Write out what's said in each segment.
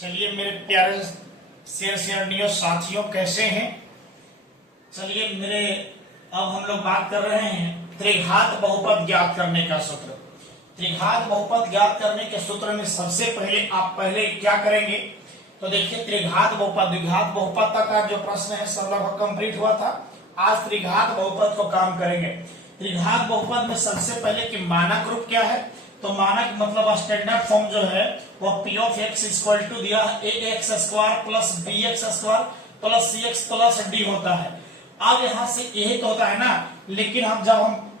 चलिए मेरे प्यारे शेयर साथियों कैसे हैं। चलिए मेरे अब हम लोग बात कर रहे हैं त्रिघात बहुपद ज्ञात करने का सूत्र। त्रिघात बहुपद ज्ञात करने के सूत्र में सबसे पहले आप क्या करेंगे तो देखिए त्रिघात बहुपद द्विघात बहुपद तक का जो प्रश्न है सब लगभग कंप्लीट हुआ था। आज त्रिघात बहुपद को काम करेंगे। त्रिघात बहुपद में सबसे पहले कि मानक रूप क्या है, तो मानक मतलब स्टैंडर्ड फॉर्म जो है वो P of X equal to दिया A X square plus B X square plus C X plus D होता है। अब यहाँ से यही तो होता है ना, लेकिन हम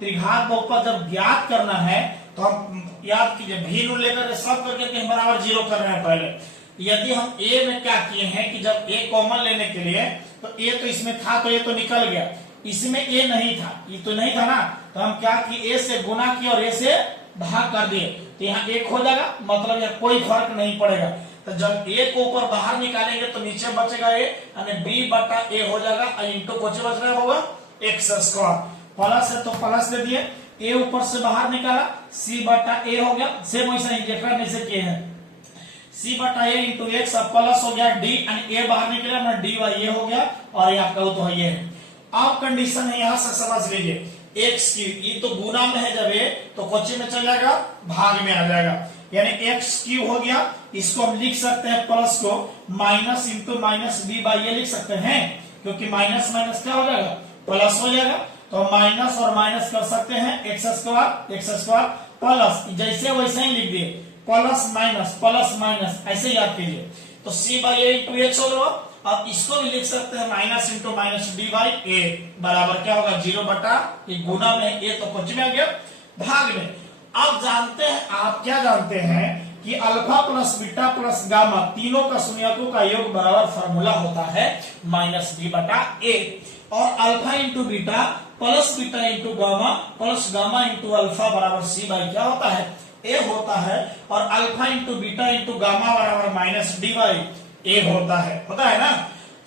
त्रिघात बहुपद जब ज्ञात करना है तो हम याद कीजिए भी लेकर सब करके बराबर जीरो कर रहे हैं। पहले यदि हम ए में क्या किए हैं कि जब ए कॉमन लेने के लिए तो ए तो इसमें था तो ए तो निकल गया, इसमें ए नहीं था, ये तो नहीं था ना, तो हम क्या किए ए से गुना किए और ए से भाग कर दिए तो यहाँ एक हो जाएगा, मतलब यहाँ कोई फर्क नहीं पड़ेगा। तो जब ए को ऊपर बाहर निकालेंगे तो नीचे बचेगा ए यानी बी बटा ए हो जाएगा इंटू कुछ बच रहा होगा एक्स स्क्वायर। प्लस है तो प्लस दे दिए, ए ऊपर से बाहर निकाला सी बटा ए हो गया, सेम वैसा इंटीग्रेट से किए हैं सी बटा ए इंटू एक्स प्लस हो गया डी यानी ए बाहर निकला डी वाई ये हो गया और ये आपका तो ये है। अब कंडीशन है यहाँ से समझ लीजिए एक्स क्यू ये तो गुना में है, जब ए तो कोची में चल जाएगा भाग में आ जाएगा यानी एक्स क्यू हो गया। इसको हम लिख सकते हैं प्लस को minus into minus B by A लिख सकते हैं क्योंकि माइनस माइनस क्या हो जाएगा प्लस हो जाएगा। तो माइनस और माइनस कर सकते हैं एक्स स्क्वायर प्लस जैसे वैसे ही लिख दिए प्लस माइनस ऐसे याद कीजिए। तो C by A into X होगा। अब इसको भी लिख सकते हैं minus into minus D by A बराबर क्या होगा जीरो बटा ये गुना में ए तो कुछ में आ गया भाग में। अब जानते हैं आप क्या जानते हैं कि alpha plus beta plus gamma तीनों का शून्यकों का योग बराबर फार्मूला होता है माइनस बी बटा ए और alpha into beta into gamma plus gamma into alpha बराबर सी बाई क्या होता है ए होता है और alpha into beta into gamma बराबर माइनस डी बाई ए होता है ना।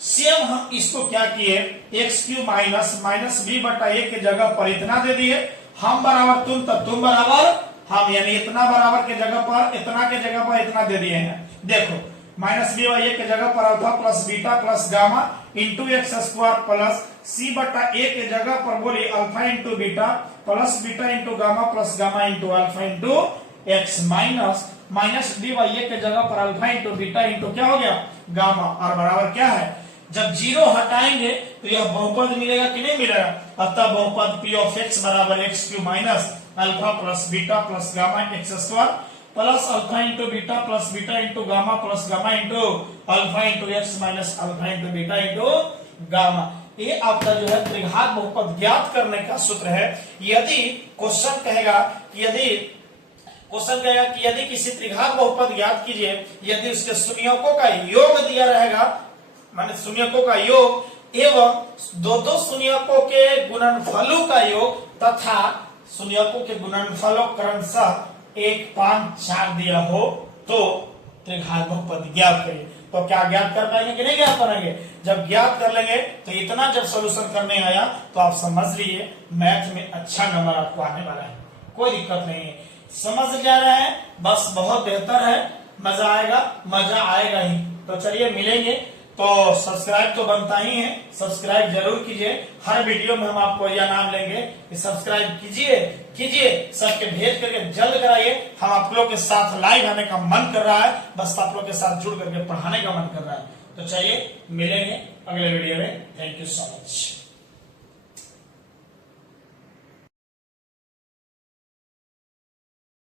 सेम हम इसको क्या किए एक्स क्यू माइनस बी बटा ए के जगह पर इतना दे दिए, हम बराबर तुम तब तुम बराबर हम यानी इतना बराबर के जगह पर इतना के जगह पर इतना दे दिए हैं। देखो माइनस बी बाई ए के जगह पर alpha plus beta plus gamma into X square plus C बटा ए के जगह पर बोली alpha into beta into gamma plus gamma into alpha into X minus D by A के जगह पर अल्फा इंटू बीटा इंटू क्या हो गया गामा और बराबर क्या है जब जीरो हटाएंगे तो यह बहुपद मिलेगा कि नहीं मिलेगा। अतः बहुपद पी ऑफ एक्स बराबर x Q minus alpha plus beta plus gamma x square plus alpha into gamma plus gamma into alpha into X minus alpha into beta into gamma. ये आपका जो है त्रिघात बहुपद ज्ञात करने का सूत्र है। यदि क्वेश्चन कहेगा कि यदि किसी त्रिघात बहुपद ज्ञात कीजिए यदि उसके शून्यकों का योग दिया रहेगा माने शून्यकों का योग एवं दो शून्यकों के गुणनफलों का योग तथा शून्यकों के गुणनफलों क्रमशः 1 5 4 दिया हो तो त्रिघात बहुपद ज्ञात करिए। तो क्या ज्ञात कर पाएंगे कि नहीं ज्ञात करेंगे। जब ज्ञात कर लेंगे तो इतना जब सोल्यूशन करने आया तो आप समझ लीजिए मैथ में अच्छा नंबर आपको आने वाला है, कोई दिक्कत नहीं है। समझ जा रहे हैं बस बहुत बेहतर है, मजा आएगा ही। तो चलिए मिलेंगे तो सब्सक्राइब तो बनता ही है, सब्सक्राइब जरूर कीजिए। हर वीडियो में हम आपको यह नाम लेंगे कि सब्सक्राइब कीजिए सबके भेज करके जल्द कराइए। हम आप लोग के साथ लाइव आने का मन कर रहा है, बस आप लोग के साथ जुड़ करके पढ़ाने का मन कर रहा है। तो चलिए मिलेंगे अगले वीडियो में। Thank you so much.